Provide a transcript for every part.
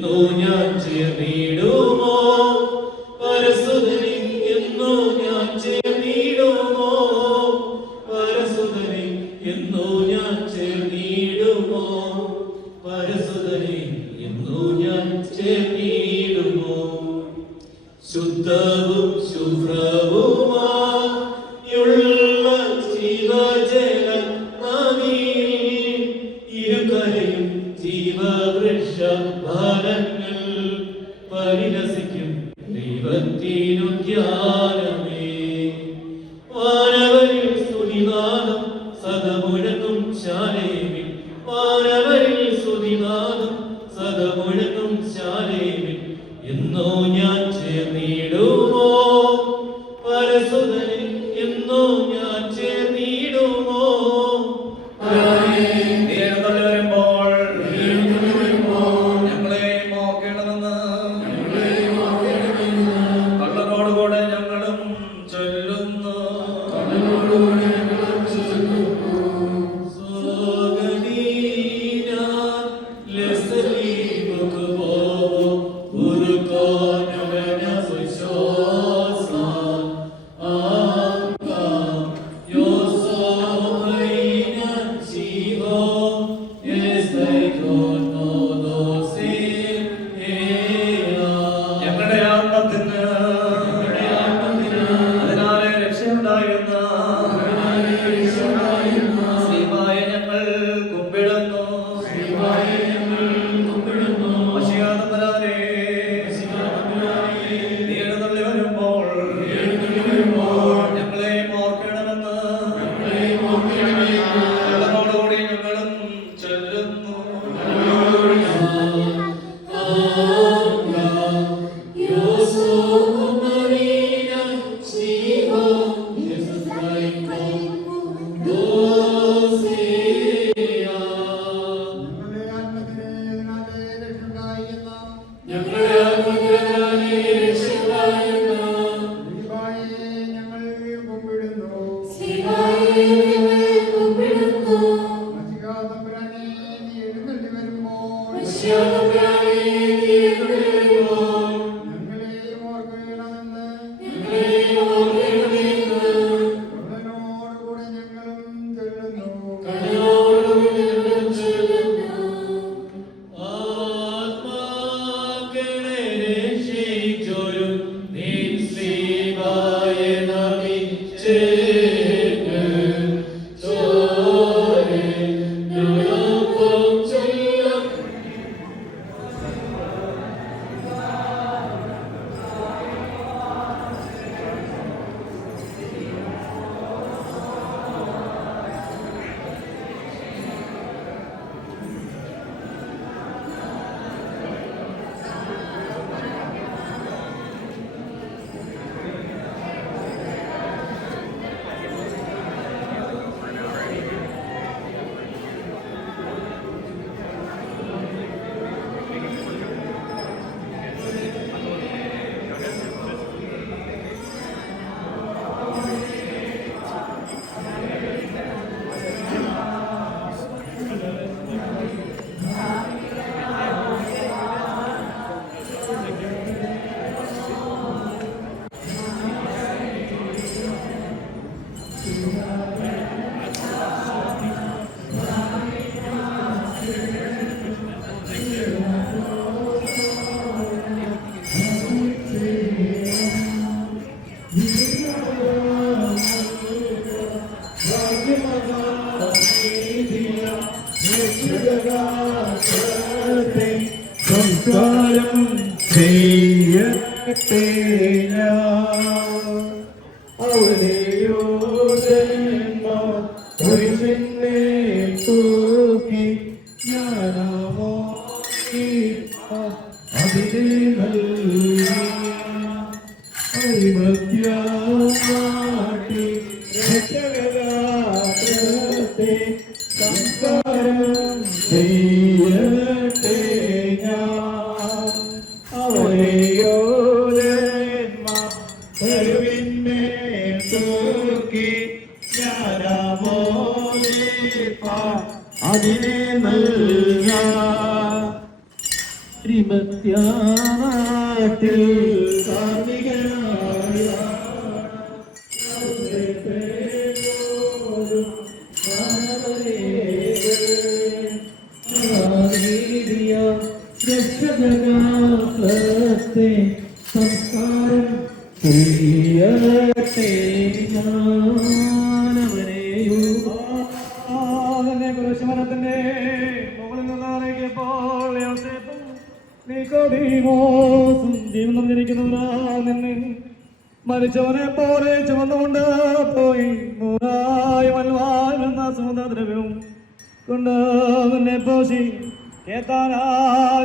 എന്നോ ഞാൻ ചേർന്നിടുമോ പരസുതനെ എന്നോ ഞാൻ ചേർന്നിടുമോ പരസുതനെ എന്നോ ഞാൻ ചേർന്നിടുമോ പരസുതനെ എന്നോ ഞാൻ ചേർന്നിടുമോ ശുദ്ധവും ശുഭ്രവുമായുള്ള ജീവജല നദിയിൽ ഇരുകരയും ജീവവൃക്ഷ ഫലങ്ങൾ പരിരസിക്കും ദൈവത്തിനുദ്യാനമേ വാനവരിൽ സ്തുതിനാദം സദമുഴങ്ങും ശാലേമിൽ വാനവരിൽ സ്തുതിനാദം സദമുഴങ്ങും ശാലേമിൽ എന്നോ ഞാൻ ചേർന്നിടുമോ പരസുതനെ എന്നോ ഞാൻ ചേർന്നിടുമോ കള്ളനോടുകൂടെ ഞങ്ങളും ചൊല്ലുന്നു സംസ്കാരം ചെയ്യട്ടെ അവനെയോ പിന്നെ തൂക്കി ഞാനാമോ അതിനെ മധ്യമാട്ടി രക്ഷകരാത്രത്തെ സംസ്കാരം ചെയ്യട്ടെ അവനെയോ തരുവിന്മേ തൂക്കി ഞാനാമോ അതിനെ നൽക ശ്രീമത്യാനാട്ടിൽ കാർമികനായ രക്ഷകനാഥത്തെ സംസ്കാരം ചെയ്യട്ടെ ഞാനവരെയും കുരിശുമരത്തിന്റെ മുകളിൽ നിന്നിറങ്ങിയപ്പോൾ യോസേഫും നിക്കോദീമോസും ജീവൻ നിറഞ്ഞിരിക്കുന്നവരാ നിന്നെ മരിച്ചവനെ പോലെ ചുമന്നുകൊണ്ട് പോയി 100 മൽവാൻ എന്ന സുഗന്ധദ്രവ്യവും കൊണ്ട് നിന്നെ പോഷി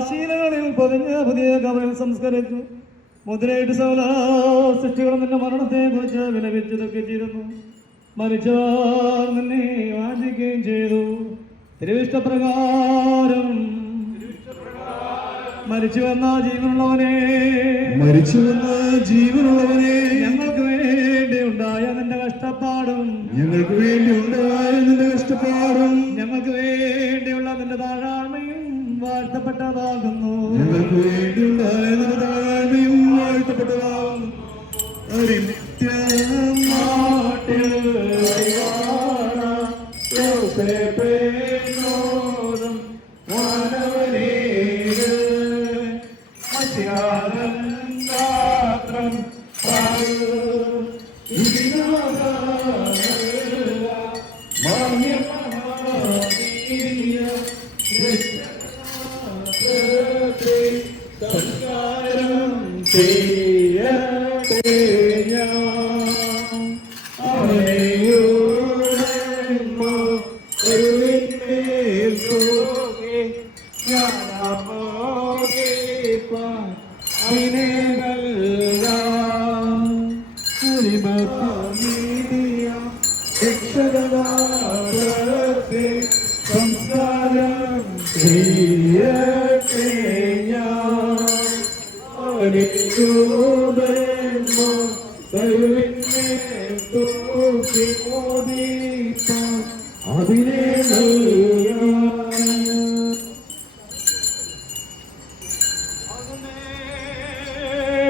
ശീലകളിൽ പൊതിഞ്ഞ പുതിയ കവറിൽ സംസ്കരിച്ചു. മുദ്രയിട്ട് സകല സൃഷ്ടികളും നിന്റെ മരണത്തെ കുറിച്ച് വിലപിച്ചതൊക്കെ ചെയ്തിരുന്നു. മരിച്ചവർ നിന്നെ വാഞ്ചിക്കുകയും ചെയ്തു. തിരുവിഷ്ടപ്രകാരം മരിച്ചുവെന്ന ജീവനുള്ളവനെ ഞങ്ങൾക്ക് വേണ്ടി ഉണ്ടായ നിന്റെ കഷ്ടപ്പാടും ഞങ്ങൾക്ക് വേണ്ടിയുള്ള നിന്റെ താഴ്മയും വാഴ്ത്തപ്പെട്ടതാകുന്നു.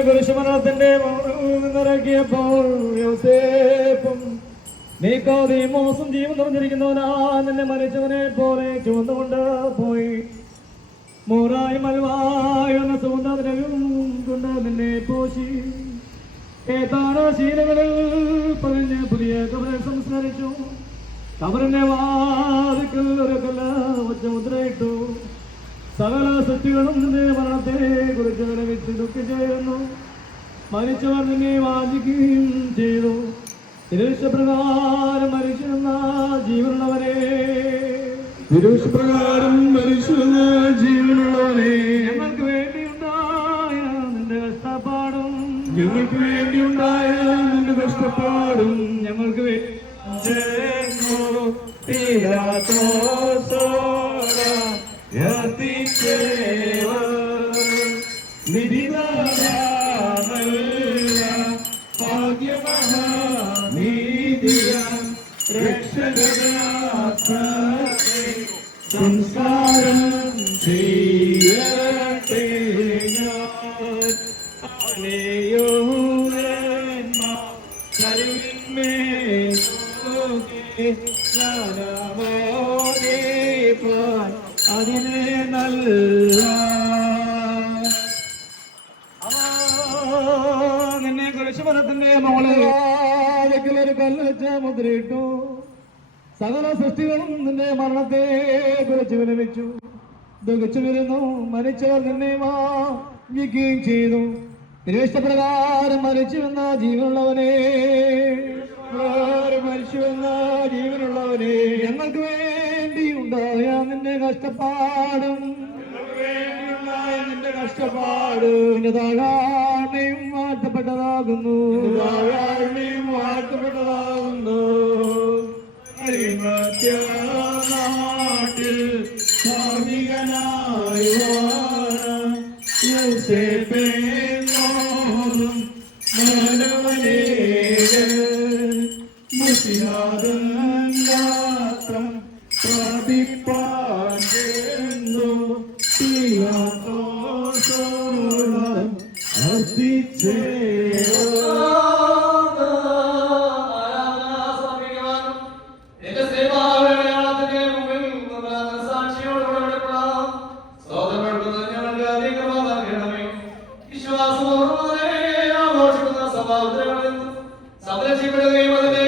കുരിശുമരണത്തിന്റെ നിന്നിറക്കിയപ്പോൾ യോസേഫും നിക്കോദീമോസും ജീവൻ നിറഞ്ഞിരിക്കുന്നവനാ നിന്നെ മരിച്ചവനെ പോലെ ചുവന്നുകൊണ്ട് പോയി 100 മൽവായ എന്ന സുഗന്ധദ്രവ്യം കൊണ്ട് നിന്നെ പോഷി ശീലകളിൽ പറഞ്ഞ് പുതിയ കബറിൽ സംസ്കരിച്ചു. കബറിന്റെ വാതിക്കൽ ഒരു ഒറ്റ മുദ്രയിട്ടു. സകല സൃഷ്ടികളും നിന്റെ മരണത്തെ കുറിച്ച് വിലപിച്ച് ദുഃഖിച്ചായിരുന്നു. മരിച്ചവർ നിന്നെ വാഞ്ചിക്കുകയും ചെയ്തു. തിരുവിഷ്ടപ്രകാരം മരിച്ചെന്ന ജീവനുള്ളവരെ ഞങ്ങൾക്ക് വേണ്ടിയുണ്ടായ നിന്റെ കഷ്ടപ്പാടും ഞങ്ങൾക്ക് സംസ്കാരം ചെയ്യട്ടെ അതിനെ നല്ല നിന്നെ കുരിശുമരത്തിന്റെ മുകളിൽ ഒരു കല്ല് വെച്ച മുദ്രയിട്ടു. സകല സൃഷ്ടികളും നിന്റെ മരണത്തെ കുറിച്ച് വിലപിച്ചു ദുഃഖിച്ചു വരുന്നു. മരിച്ചവർ നിന്നെ വാങ്ങിക്കുകയും ചെയ്തു. തിരുവിഷ്ടപ്രകാരം മരിച്ചുവെന്ന ജീവനുള്ളവനെ ഞങ്ങൾക്ക് വേണ്ടിയുണ്ടായ നിന്റെ കഷ്ടപ്പാടും നിന്റെ താഴ്മയും വാഴ്ത്തപ്പെട്ടതാകുന്നു. നാട്ടിൽ കാർമികനായ യോസേഫേനോടും മാനവനേ മുസിനാദം പ്രാപിപ്പാൻ തീയാത്തോ അർപ്പിച്ചേ സംരക്ഷിക്കപ്പെടുകയും അതിന്റെ